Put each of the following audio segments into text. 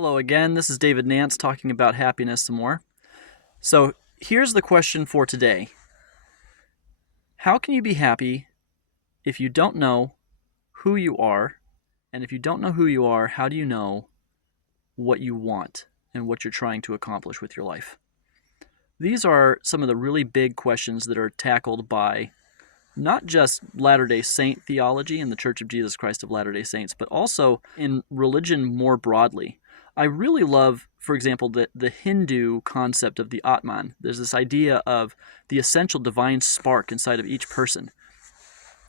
Hello again, this is David Nance talking about happiness some more. So here's the question for today. How can you be happy if you don't know who you are? And if you don't know who you are, how do you know what you want and what you're trying to accomplish with your life? These are some of the really big questions that are tackled by not just Latter-day Saint theology in the Church of Jesus Christ of Latter-day Saints, but also in religion more broadly. I really love, for example, the Hindu concept of the Atman. There's this idea of the essential divine spark inside of each person,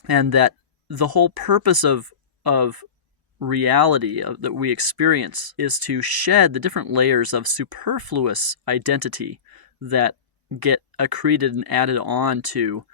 and that the whole purpose of reality that we experience is to shed the different layers of superfluous identity that get accreted and added on to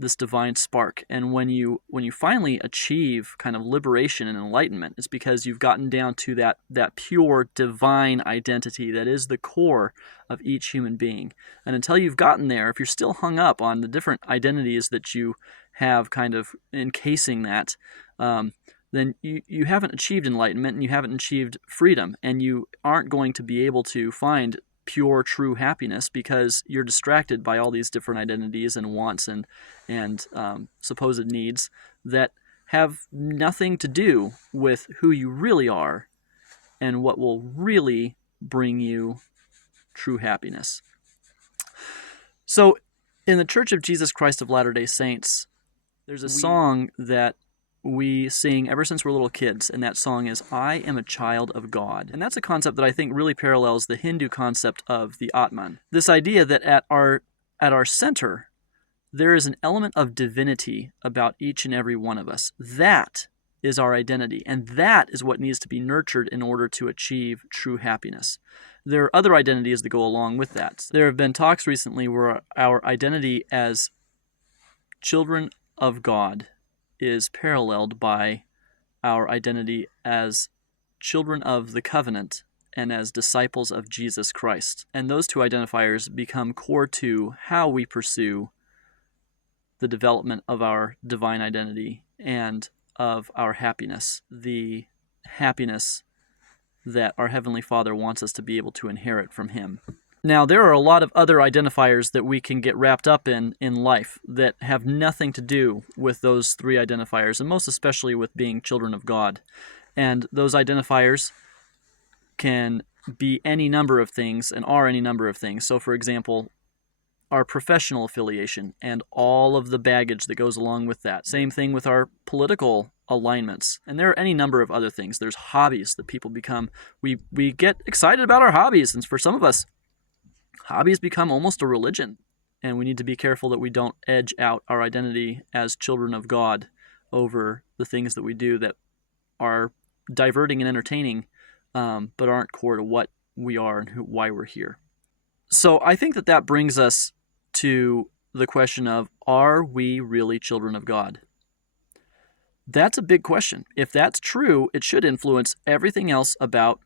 this divine spark. And when you finally achieve kind of liberation and enlightenment, it's because you've gotten down to that pure divine identity that is the core of each human being. And until you've gotten there, if you're still hung up on the different identities that you have kind of encasing that, then you haven't achieved enlightenment and you haven't achieved freedom, and you aren't going to be able to find pure, true happiness because you're distracted by all these different identities and wants and supposed needs that have nothing to do with who you really are and what will really bring you true happiness. So, in the Church of Jesus Christ of Latter-day Saints, there's a song that we sing ever since we're little kids, and that song is "I am a child of God." And that's a concept that I think really parallels the Hindu concept of the Atman. This idea that at our center, there is an element of divinity about each and every one of us. That is our identity, and that is what needs to be nurtured in order to achieve true happiness. There are other identities that go along with that. There have been talks recently where our identity as children of God is paralleled by our identity as children of the covenant and as disciples of Jesus Christ. And those two identifiers become core to how we pursue the development of our divine identity and of our happiness, the happiness that our Heavenly Father wants us to be able to inherit from Him. Now, there are a lot of other identifiers that we can get wrapped up in life that have nothing to do with those three identifiers, and most especially with being children of God. And those identifiers can be any number of things and are any number of things. So, for example, our professional affiliation and all of the baggage that goes along with that. Same thing with our political alignments. And there are any number of other things. There's hobbies that people become. We get excited about our hobbies, and for some of us, hobbies become almost a religion, and we need to be careful that we don't edge out our identity as children of God over the things that we do that are diverting and entertaining, but aren't core to what we are and why we're here. So I think that brings us to the question of, are we really children of God? That's a big question. If that's true, it should influence everything else about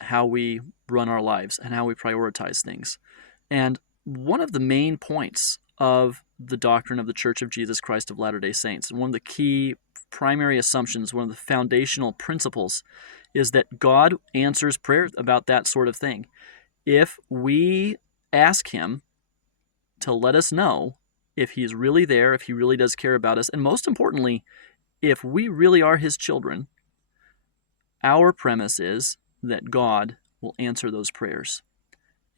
how we run our lives and how we prioritize things. And one of the main points of the doctrine of the Church of Jesus Christ of Latter-day Saints, and one of the key primary assumptions, one of the foundational principles, is that God answers prayer about that sort of thing. If we ask Him to let us know if He's really there, if He really does care about us, and most importantly, if we really are His children, our premise is that God will answer those prayers.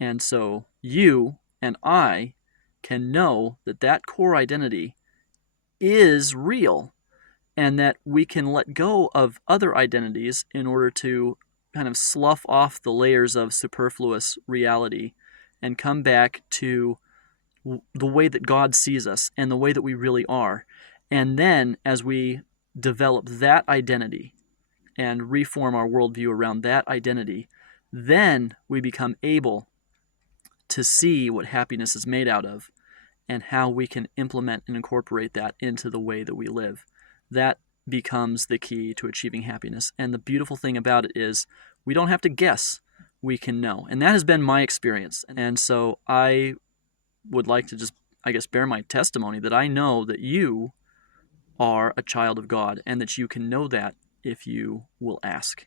And so you and I can know that core identity is real, and that we can let go of other identities in order to kind of slough off the layers of superfluous reality and come back to the way that God sees us and the way that we really are. And then as we develop that identity and reform our worldview around that identity, then we become able to see what happiness is made out of and how we can implement and incorporate that into the way that we live. That becomes the key to achieving happiness. And the beautiful thing about it is we don't have to guess, we can know. And that has been my experience. And so I would like to just, bear my testimony that I know that you are a child of God and that you can know that if you will ask.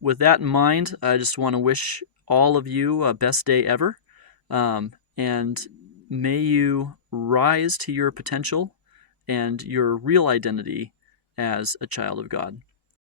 with that in mind, I just want to wish all of you a best day ever. And may you rise to your potential and your real identity as a child of God.